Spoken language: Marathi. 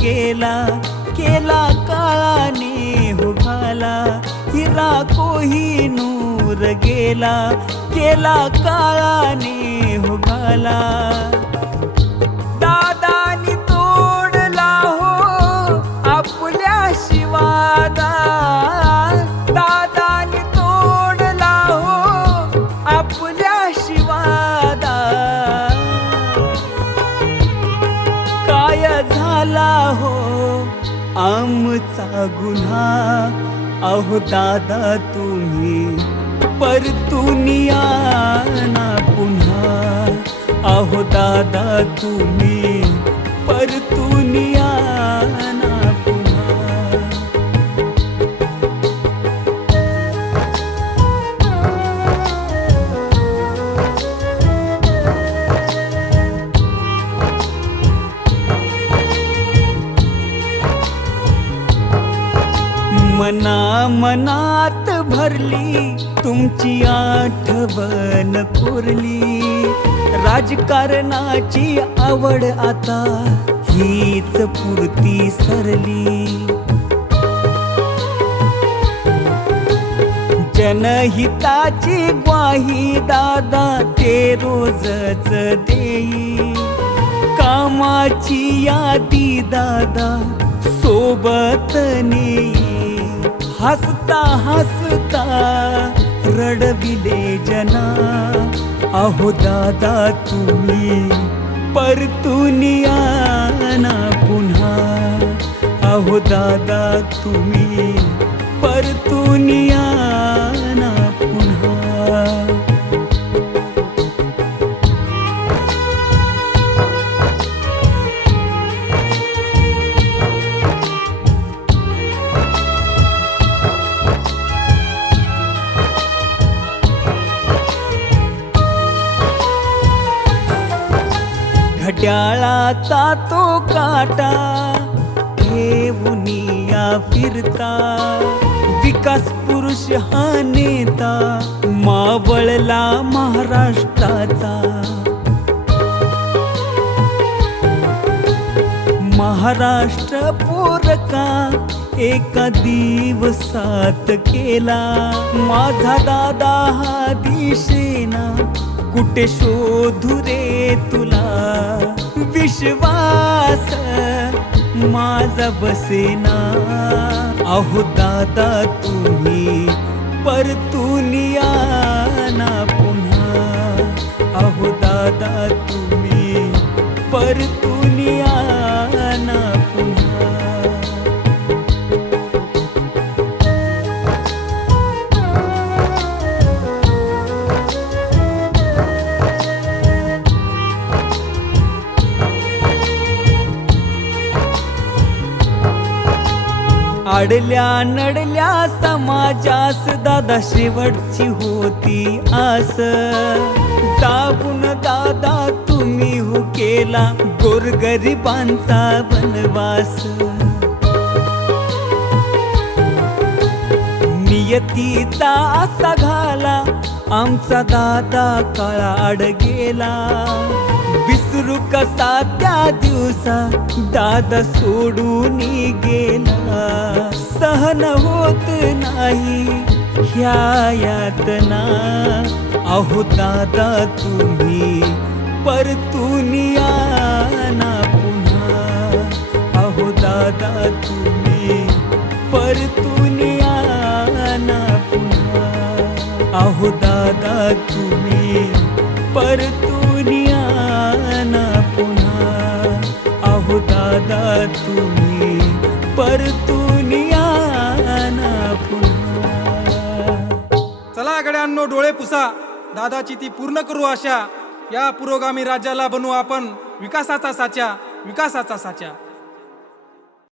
गेला, केला काळाने हो घाला. हिरा कोहिनूर गेला, केला काळाने हो घाला. दादानी तोडला हो आपल्या शिवादा, दादानी तोडला हो आपल्या शिवादा. काय झाला हो आमचा गुन्हा, अहो दादा तुम्ही परतून या ना पुन्हा. अहो दादा तुम्ही परतून या ना पुन्हा. मना मनात भरली तुमची आठवण कोरली. राजकारणाची आवड आता हीच पुरती सरली. जनहिताची ग्वाही दादा ते रोजच देई. कामाची यादी दादा सोबत नेई. हसता हसता रडविले जना, अहो दादा तुम्ही परतून या ना पुन्हा. अहो दादा तुम्ही परतून या ना पुन्हा. घड्याळाचा तो काटा ठेवूनिया फिरता. विकास पुरुष हा नेता मावळला महाराष्ट्राचा. महाराष्ट्र पोरका एका दिवसात केला. माझा दादा हा दिसेना, कुठे शोधू रे तुला. विश्वास माझा बसेना, अहो दादा तुम्ही परतून या ना पुन्हा. अहो दादा तुम्ही परतून या ना पुन्हा. अडल्या नडल्या समाजास दादा शेवटची होती आस. जाऊन दादा तुम्ही हो केला गोरगरिबांचा वनवास. नियतीचा असा घाला आमचा दादा काळाड गेला. विसरू कसा त्या दिवसा दादा सोडून गेला. सहन होत नाही ह्या यातना, अहो दादा तुम्ही परतून या ना पुन्हा. अहो दादा तुम्ही परतून या ना पुन्हा. अहो दादा तुम्ही परतून या ना पुन्हा. अहो दादा तुम्ही परतून या ना पुन्हा. चला गड्यांनो डोळे पुसा, दादाची ती पूर्ण करू आशा. या पुरोगामी राज्याला बनवू आपण विकासाचा साचा, विकासाचा साचा.